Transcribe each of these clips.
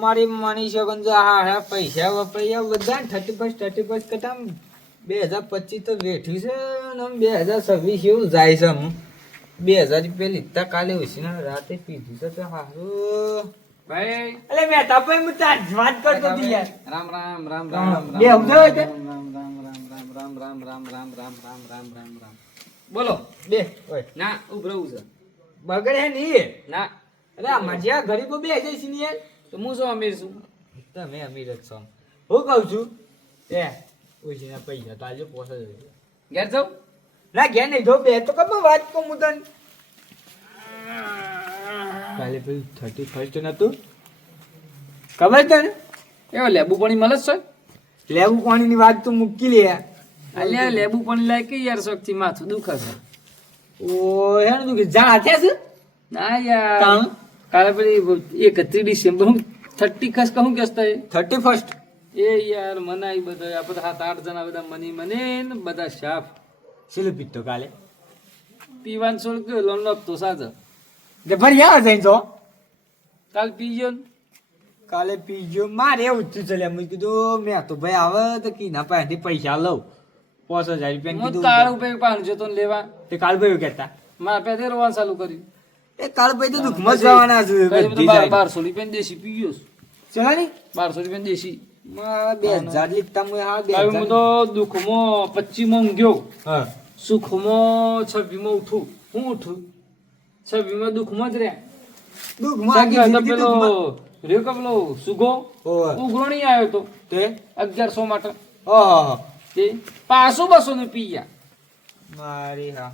મારી માની શકો જો હા પૈસા વપરાયા બધા 35 કરતા 2025 તો વેઠ્યું છે અને 2026 એવું જાય છે. 2000 રૂપિયા લીધા કાલે ઉછીના રાતે પીધું છે તો હારું ભાઈ અલે મેં તાપઈ હું તાર વાત કરતો હતી યાર. રામ રામ બે સમજો કે રામ બોલો બે ઓય ના ઉભરવું છે બગડે નહીં ના અરે આ મજા ગરીબો બે જાય છે ને યાર. તો હું શું અમીર છું તમે અમીર જ છો. હું કહું છું એ ઉછીના પૈસા તાજો પોસે ઘેર જાઉં ના ઘેર નહીં જો બે તો કબ વાત કહું હું તને કાલે પેલું 31st નતું ખબર તને એવો લેબુ પાણી મળે છે લેવું પાણીની વાત તો મૂકી લે અલ્યા લેબુ પાણી લાય કે યાર શોખથી માથું દુખે છે ઓ હેણ તું જા હાથે છે ના યાર કામ કાલે પેલી 31 ડિસેમ્બર હું 30 ખસ કહું કે 31st એ યાર મનાઈ બધા આપણે 7-8 જણા બધા મને ને બધા શાફ શીલું પીતો કાલે પીવાનું છોડ ગયો લોન લપતો સાજા તે ભરી આવ જઈ તો કાલ પીજો ને કાલે પીજો મારે એવું જ થયું ચાલે મેં કીધું મેં તો ભાઈ આવે તો કી ના પાસેથી પૈસા લઉં 5000 રૂપિયા હું કીધું તારું પે પાણ જતો ને લેવા તે કાલ ભાઈ કહેતા મારા પેદે રોવાનું ચાલુ કર્યું એ કાલ ભાઈ તો દુઃખમાં જ જવાના છે બધી જાય 1200 રૂપિયા દેશી પીયો ચલો ની 1200 રૂપિયા દેશી 2000 લીધા હું હા કાલ હું તો દુઃખમાં 25 માં ઊંઘ્યો હા સુખમાં 26 માં ઉઠું હું ઉઠું 26 માં દુઃખમાં જ રહ્યા દુઃખમાં સાગી આખી હતો જિંદગી પેલો દુઃખમાં. રહ્યો કે પેલો સુગો ઓવે. ઉઘરો નહીં આવ્યો તો તે 1100 માટે ઓહો તે 500-200 ને પી ગયા મારી હા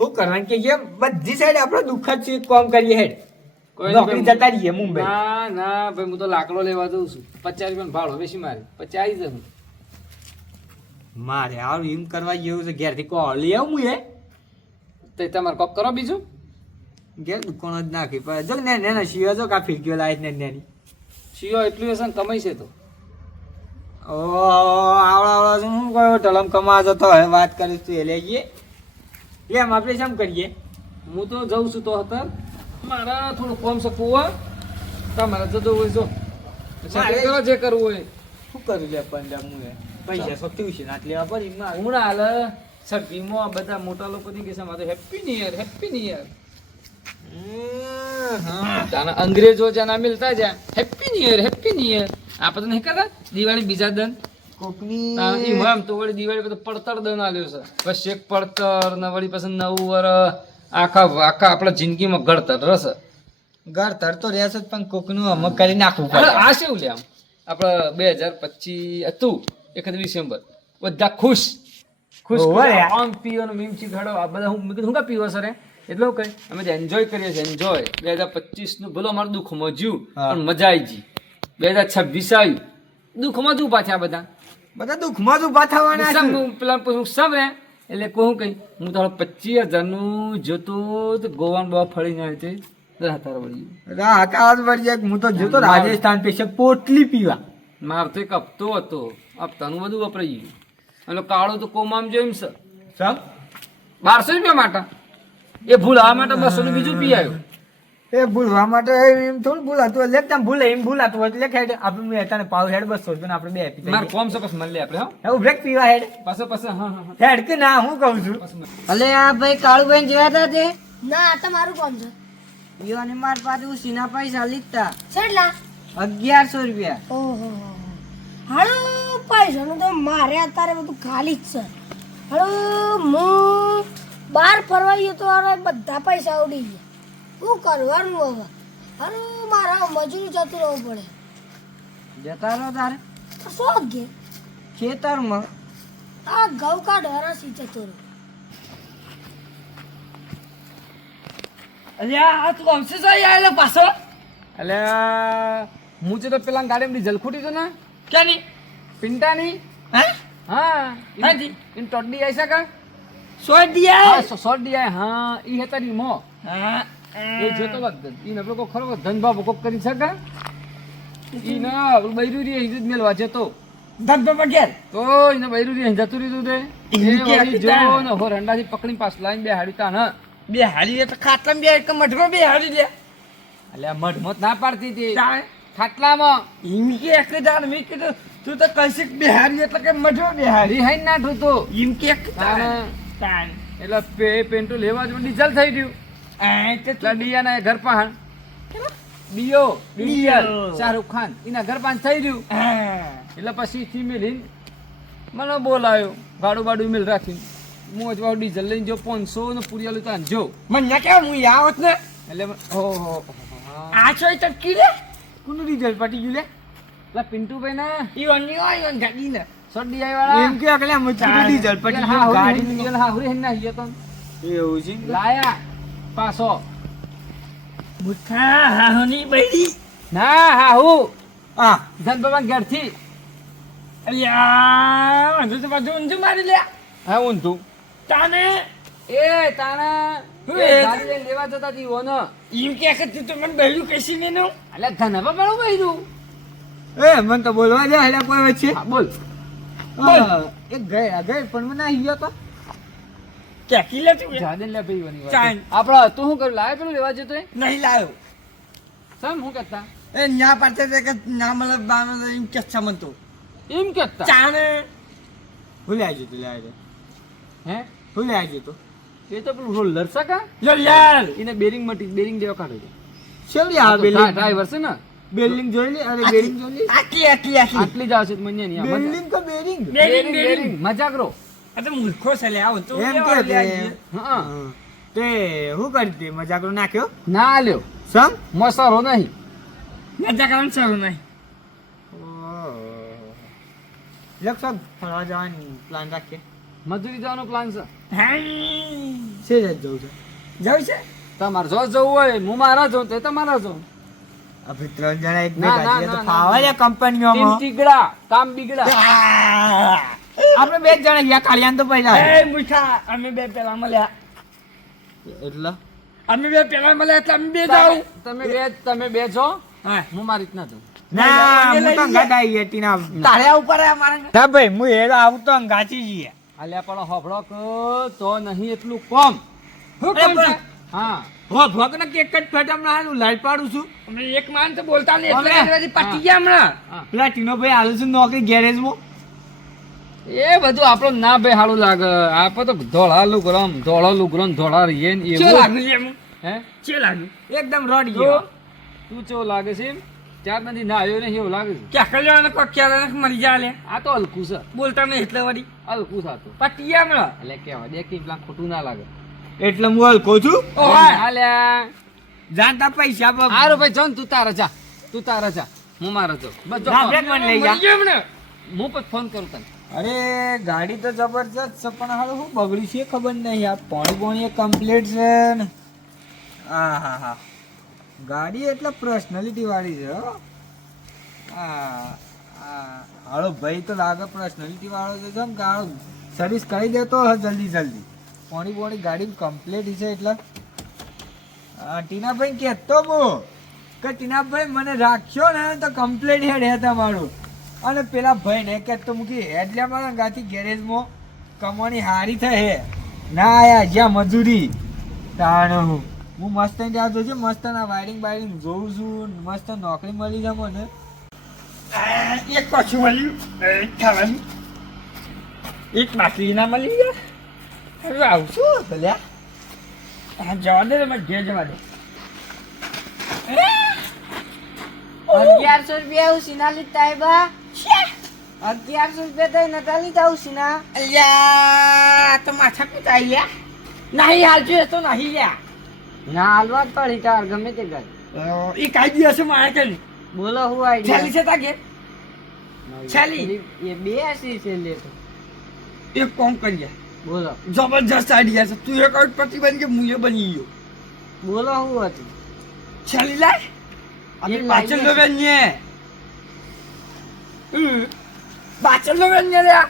હું કરવાનું કે જે બધી સાઈડ આપણે દુઃખ જ છે કામ કરીએ હેડ કોઈ નોકરી જતા રહીએ મુંબઈ ના ના ભાઈ હું તો લાકડો લેવા જઉં છું 50 રૂપિયા ભાડો બેસી મારે પછી આવી જશે મારે હારું એમ કરવા જેવું છે ઘેરથી કોલ લઈ આવું હું એ તો તમારે કોક કરો બીજું ઘેર દુકાન જ નાખી પણ જો ને ને શિવા જો કા ફિરકીઓ લાવી ને નેની શિયો એટલું હશે ને કમાઈ છે તો ઓ આવડા શું કયો ઢલમ કમા જતો હવે વાત કરીશ તું એ લઈ જઈએ એમ આપણે શેમ કરીએ હું તો જઉં છું તો હતા મારા થોડું કોમ શકવું હોય તમારે જતો હોય જો મારે- કરો જે કરવું હોય શું કરું લે પણ હું એ પૈસા સૌ ટ્યુશન આટ લેવા પડી મારે હમણાં હાલ સભીમાં બધા મોટા લોકો ની કે છે મારે હેપી ન્યુ યર તાના અંગ્રેજો જ્યાં મિલતા જ્યાં હેપી ન્યુ યર આપણે નહીં કરતા દિવાળી બીજા દન કોકની એમ તો વળી દિવાળી પછી પડતર દન આલ્યો છે બસ એક પડતર ને વળી પછી નવું વર આખા આપણા જિંદગીમાં ઘડતર રસ ઘર તર તો રહેશે જ પણ કોકનું અમુક કરી નાખવું અરે પડે આ શું લે આમ આપણે 2025 હતું 1 ડિસેમ્બર બધા ખુશ હોવે યાર. આમ પીઓ ને મીમચી ઘડો આ બધા હું મેં કીધું હું કા પીવો સર એટલો કઈ અમે એન્જોય કરીએ છીએ એન્જોય 2025 નું ભલો અમારું દુઃખમાં જ્યું હા. પણ મજા આવી ગઈ 2026 આવ્યું દુઃખમાં જુ પાછા બધા બધા દુઃખમાં જ ઉભા થવાના છે. પેલા સમ રે એટલે કહું કઈ હું તારો 25,000 નું જોતો તો ગોવાન બાવા ફળીને આવી તે રાહતાર વળી રાત આજ વળી જાય. હું તો જોતો રાજસ્થાન પેશે પોટલી પીવા માર તો એક હપ્તો હતો હપ્તાનું બધું વપરાઈ ગયું અને કાળો તો કોમામ જેમ છે સમ 1200 રૂપિયા માટે એ ભૂલ આ માટે 200 નું બીજું પી આવ્યો એ ભૂલવા માટે એમ થોડું ભૂલાતું હોય. લેખ તમે ભૂલે એમ ભૂલાતું હોય એટલે હેડ આપણે મેં તને પાવ હેડ 200 રૂપિયા આપણે બે આપી માર કોમ છે પછી મળે આપણે હા એવું બ્રેક પીવા હેડ પાછો હા હેડ કે ના હું કહું છું અલે આ ભાઈ કાળુભાઈ જોયા હતા તે ના આ તમારું કોમ છે ઈઓને માર પાસે ઉસીના પૈસા લીધા કેટલા 1100 રૂપિયા ઓહો હાલો પૈસાનું તો મારે અત્યારે બધું ખાલી જ છે હાલો હું બહાર ફરવા ગયો તો હાલો બધા પૈસા ઉડી ગયા શું કરવાનું હવે હાલો મારા મજૂરી જતું રહેવું પડે જતા રહો તારે તો શું કે ખેતરમાં આ ઘઉં કાઢવાના સી જતો રહ્યો અલ્યા આ તું અમસે સહી આવેલો પાછો અલ્યા હું તો પેલા ગાડીમાં ડીઝલ ખૂટી તો ને ક્યાંની પિંટાની હે હા હાજી. ઇન ટોડી આઈ સકા સોય દિયા હા સોટ દિયા હા ઈ હતા ની મો હા એ જોતો વાત ઈ નકલો કો ખરો ધનભાવ કોક કરી સકા ઈ ના બૈરું રી હિજત મેલવા જતો ધબ્બે પગેર તો ઈને બૈરું રી જતું રીતું તે ઈ એ કે વળી હતા. જો ને હો રંડાથી પકડીને પાસ લાઈન બે હાડી તા ને બે હારી તો ખાટલામાં બે એક મઠમાં બે હારી લે અલ્યા મઢ મત ના પાડતી હતી ચાલે ખાટલામાં એમ કે એક દાડ મેં કીધું તું તો કશીક બિહારી એટલે કે મઠો બિહારી રિહાઈ નાઠું તો એમ કે તાણ. એટલે પેન્ટુ લેવા જ ડીઝલ થઈ ગયું એટલે ડિયાના ઘર પાહણ ડિયો ડીડીએલ શાહરુખ ખાન એના ઘર પાહણ થઈ રહ્યું એટલે પછી થી મિલીને મને બોલાયો ભાડું બાડું મિલ રાખીને હું અજવાળું ડીઝલ લઈને જો 500 ને પૂરી આલું તો આનજો મને કેમ હું આવત ને એટલે ઓહો આ છો ટટકી લે કોનું રિઝલ્ટ પટી ગયું લે પેલા પિન્ટુભાઈ ના ઈ ઓની આયો ગાડી ને સડી વાળા એમ કે અગલે મત રિઝલ્ટ પટી ગયું ગાડી હા હુરી ના ગયો તો એવું છે લાયા પાછો મુઠા હાહની બૈરી ના હા હું આ ધન બાબા ઘરથી અલ્યા મને તો બધું ઊંધું મારી લે હા ઊંધું તાને એ તાણા હું એ એ ગાડી લઈને લેવા જતા તી ઓનો એમ કે તું તો મને બૈરું કશી ને નું એટલે ધન બાબા પણ કીધું એ મને તો બોલવા દે એટલે કોઈ વચ્ચે હા બોલ એક ગયા ગઈ પણ મને આવી ગયો તો કે કિલે તું જાદે લે ભાઈ વાની ચાલ. વાત આપડા તું શું કર લાય પેલું લેવા જતો નહીં લાયો સમ હું કરતા એ ન્યા પાડતે તે કે ના મતલબ બાનો એમ કે છમન તો એમ કરતા ચાને ભૂલાઈ જતો લાય હે ભૂલાઈ જતો એ તો પેલું રોલર સકા યો યાર એને બેરિંગ મટી બેરિંગ દેવા કાઢો છે શેવડી આ બિલ્ડિંગ ડ્રાઈવર છે ને બિલ્ડિંગ જોઈ લે અરે બિલ્ડિંગ જોઈ લે આટલી આટલી આટલી આટલી જ આવશે મને નહીં બિલ્ડિંગ કો બિલ્ડિંગ બેરિંગ મજાક રો આ તો મૂર્ખો છે લે આવો તો એમ કે હા તે હું કરી દે મજાક નાખ્યો ના આલ્યો સમ મસાલો નહીં મજાક કરવાનું સારું નહીં લક્ષ ફરવા જવાનું પ્લાન રાખીએ મજૂરી જવાનો પ્લાન છે છે જવું છે જવું છે તમારે જો જવું હોય હું મારા જાઉં તો તમારા જાઉં આપણે 3 જણા એક ના, ભેગા ના, છીએ તો ના, ફાવે ના. છે કંપનીઓમાં ટીમ ટીગડા કામ બીગડા આપણે બે જ જણા ગયા કાળિયાન તો પહેલા એ મુઠા અમે બે પેલા મળ્યા એટલે અમે બે પેલા મળ્યા એટલે અમે બે જાવ તમે બે છો હા હું મારી રીતના જાઉં ના હું તો ગાડાઈ હતી ના તારે ઉપર અમારે ના ભાઈ હું એરો આવું તો ગાચી જઈએ આલ્યા પણ હોભળો તો નહીં એટલું કોમ હું કોમ છે હા હો ભોગ ને એક જ ફેટ હમણાં હાલું લાઈટ પાડું છું અમે એક માન તો બોલતા નહીં એટલે હવે. એનાથી પતી ગયા હમણાં હા. પેલા ટીનો ભાઈ હાલું છું નોકરી ગેરેજમાં એ બધું આપણો ના બે હારું લાગે આપણે તો ધોળા લુગરમ ધોળા લુગરમ ધોળા રહીએ ને ચે એવું લાગ્યું લે એમ હે ચે લાગ્યું એકદમ રડી તો ગયો તું ચેવો લાગે છે એમ ચાર નથી ના આવ્યો નહીં એવું લાગે છે ક્યાં કલ્યાણ કો ક્યાં મરી જા લે આ તો હલકું છે બોલતા નહીં એટલે વળી હલકું થતું પતી ગયા હમણાં એટલે કેવા દેખી પેલા ખોટું ના લાગે એટલે હું હલકો છું આલ્યા જાણતા પૈસા હારું ભાઈ જાઉં તું તારા જા હું મારા જાઉં બસ જો ના, બ્રેક મને લઈ જા. હું પણ ફોન કરું તને અરે ગાડી તો જબરજસ્ત છે પણ હાલ શું બગડી છે ખબર નહીં આ પોણી કમ્પ્લીટ છે ને હા હા હા ગાડી એટલે પર્સનાલિટી વાળી છે હો હાલો ભાઈ તો લાગે પર્સનાલિટી વાળો છે જેમ કે હાલો સર્વિસ કરી દેતો હે જલ્દી પોણી ગાડી કમ્પ્લીટ છે એટલે ટીનાભાઈ કહેતો હું કે ટીનાભાઈ મને રાખ્યો ને તો કમ્પ્લીટ હેડ હે તમારું અને પેલા ભાઈ ને કહેતો મૂકી હેડ લે મારા ગાથી ગેરેજમાં કમાણી હારી થાય હે ના આયા જ્યાં મજૂરી તાણ હું મસ્ત ત્યાં જોજો મસ્ત ના વાયરિંગ જોઉં છું મસ્ત નોકરી મળી જાય મને એક પાછું મળ્યું ખાવાનું એક બાકી ના મળી ગયા હવે આવશું ભલ્યા હા જવા દે તમે ઘેર જવા દે 1100 રૂપિયા ઉસીના લીધા બા 1100 રૂપિયા તો નતા લીધા ઉસીના અલ્યા તો માથા કૂટા આયા નહીં હાલજો એ તો નહીં લ્યા ના હાલવા જ પડી તાર ગમે તે કર એ કાઈ દિવસ મારે કરી બોલો હું છેલ્લી આઈડિયા છે તાકે છેલ્લી એ બે હસી છે લેતો એક કોમ કરીએ બોલો જબરજસ્ત આઈડિયા છે તું એક અટપટી બની કે મુએ બની ગયો બોલો હું હતું છેલ્લી લાય એ આપણે લાઈએ પાછળ છે. લોવેન ને પાછળ લોવેન ને લ્યા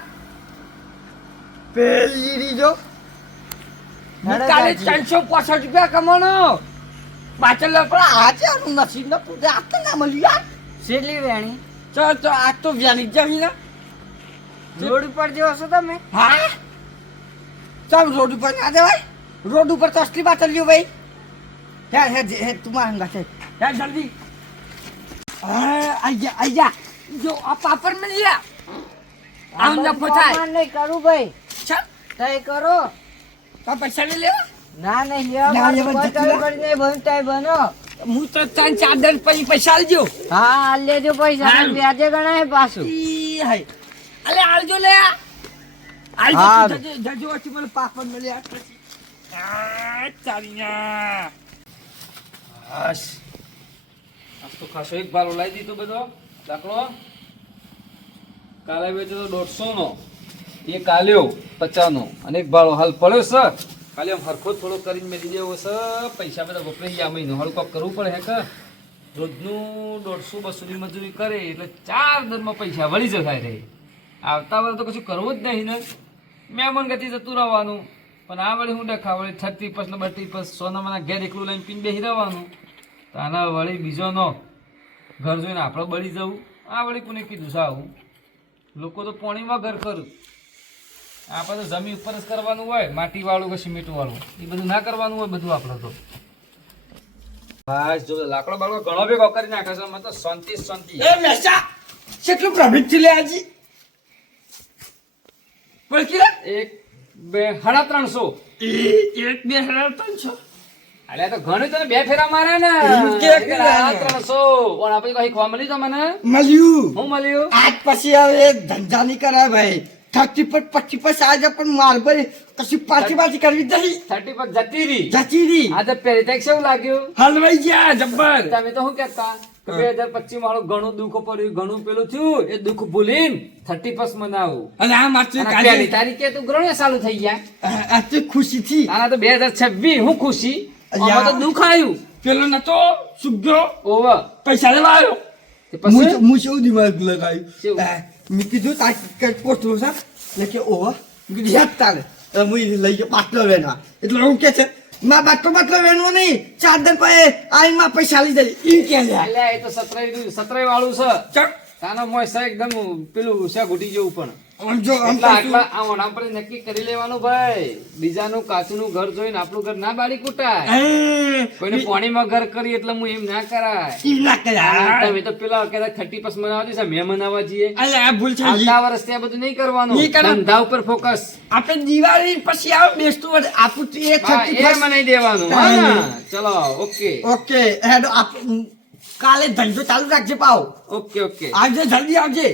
પેલી રીજો હેડો કાલે જાજી. 365 રૂપિયા કમાણો પાછળ લો પણ આજે આનું નસીબ ન પૂરે આ તો ના મળ્યું યાર શેલી વેણી ચાલ તો આ તો વ્યાની જમી ના રોડ ઉપર જો છો તમે હા ચાલ રોડ ઉપર ના દેવાય રોડ ઉપર તો અસલી બાત લ્યો ભાઈ હે તું માર હંગા છે હે જલ્દી આઈ જા જો આ પાપડ મળી ગયા આમ નફો થાય સામાન નહીં કરું ભાઈ ચાલ તય કરો તો પૈસા લઈ લેવા ના નહીં લેવા ના, મારું લેવા કોઈ જતું કરવું પડે નહીં, બનો તય બનો હું તો ત્રણ ચાર દન પછી પૈસા આલજો હા હાલ લેજો પૈસા હારું. વ્યાજે ગણાય પાછું ઈ હાય અલે આલજો લે આલજો હારું. જજો ઓછી મને પાપડ મળ્યા પછી ચાલીના બસ આજ તો ખાસો એક ભારો લાવી દીધો બધો દાખલો કાલે વેચો તો 150 નો એક આલ્યો 50 નો અને એક ભાડો હાલ પડ્યો છે કાલે આમ હરખો થોડો કરીને મેં દેવો છે પૈસા બધા વપરાઈ ગયા મહિનો હાલ કોક કરવું પડે હે કે રોજનું 150-200 ની મજૂરી કરે એટલે 4 દરમાં પૈસા વળી જતા રહે આવતા વર્ષ તો કશું કરવું જ નહીં ને મહેમાન ગતિ જતું રહેવાનું પણ આ વળી હું ડખા વળી 30+ ને 32+ સોનામાના ઘેર એકલું લઈને પીને બેસી રહેવાનું તો આના વળી બીજો નો ઘર જોઈને આપણે બળી જવું આ વળી કોને કીધું છે આવું લોકો તો પાણીમાં ઘર કરું આપણે તો જમીન ઉપર જ કરવાનું હોય માટી વાળું કે સિમેન્ટ વાળું એ બધું ના કરવાનું હોય બધું આપણે તો બસ જો લાકડો બાકડો ઘણો ભેગો કરી નાખે છે મને તો શાંતિ શાંતિ એ મેસા કેટલું પ્રભિત છે લે આજી બોલ કે 1 2 350 એક બે હજાર 300 અલ્યા તો ઘણું તને બે ફેરા મારે ને એવું કે કર્યા? 300 પણ આપણે કઈ ખવા મળી તો મને મળ્યું હું મળ્યું આજ પછી હવે ધંધા નહીં કરાય ભાઈ 30 પર 25 આજે પણ માર ભાઈ કશું પાછી કરવી નહીં 30 પર જતી રહી જતી રહી આ તો પહેલી તારીખ કેવું લાગ્યું હલવાઈ ગયા જબ્બર તમે તો શું કહેતા કે 2025 મારું ઘણું દુઃખ પડ્યું ઘણું પેલું થયું એ દુઃખ ભૂલીને 31 મનાવું અને આ માત્ર અને પહેલી તારીખે તું ઘણું ચાલુ થઈ ગયા આ તો ખુશી થી આના તો 2026 હું ખુશી અલ્યા. આમાં તો દુઃખ આવ્યું પેલો નતો સુગ્યો ઓવર પૈસા લેવા આવ્યો તે પછી હું શું દિમાગ લગાવ્યું કેવું? મેં કીધું તાર પોસ્ટલો છે એટલે કે ઓવા મેં કીધું યાદ તારે એટલે હું ઈ લઈ ગયો બાટલો વેણવા એટલે હું કે છે માં બાટલો વેણવો નહીં 4 દન પછી આઈ માં પૈસા લઈ જાય ઈ કે લ્યા અલ્યા એ તો સતરાઈ વાળું છે ચક તાનો મોય છે એકદમ પેલું છે ઘૂટી જેવું પણ આમ જો આમ એટલા આટલા આ ઓણા પર નક્કી કરી લેવાનું ભાઈ બીજાનું કાચનું ઘર જોઈને આપણું ઘર ના બાળી કૂટાય કોઈને પાણીમાં ઘર કરી એટલે હું એમ ના કરાય ઈ ના કર્યા તમે તો પેલા કહેતા 30+ મનાવવા જઈશ મેં મનાવવા જઈએ અલે આ ભૂલ છે આવતા વર્ષ ત્યાં બધું નહીં કરવાનું નહીં કરવાનું. ધંધા ઉપર ફોકસ આપણે દિવાળી પછી આવ બેસતું વર્ષ આપું તો એ હા, એ 31 મનાઈ દેવાનું હા ચલો ઓકે ઓકે હેડ કાલે ધંધો ચાલુ રાખજે પાવ ઓકે ઓકે આજે જલ્દી આવજે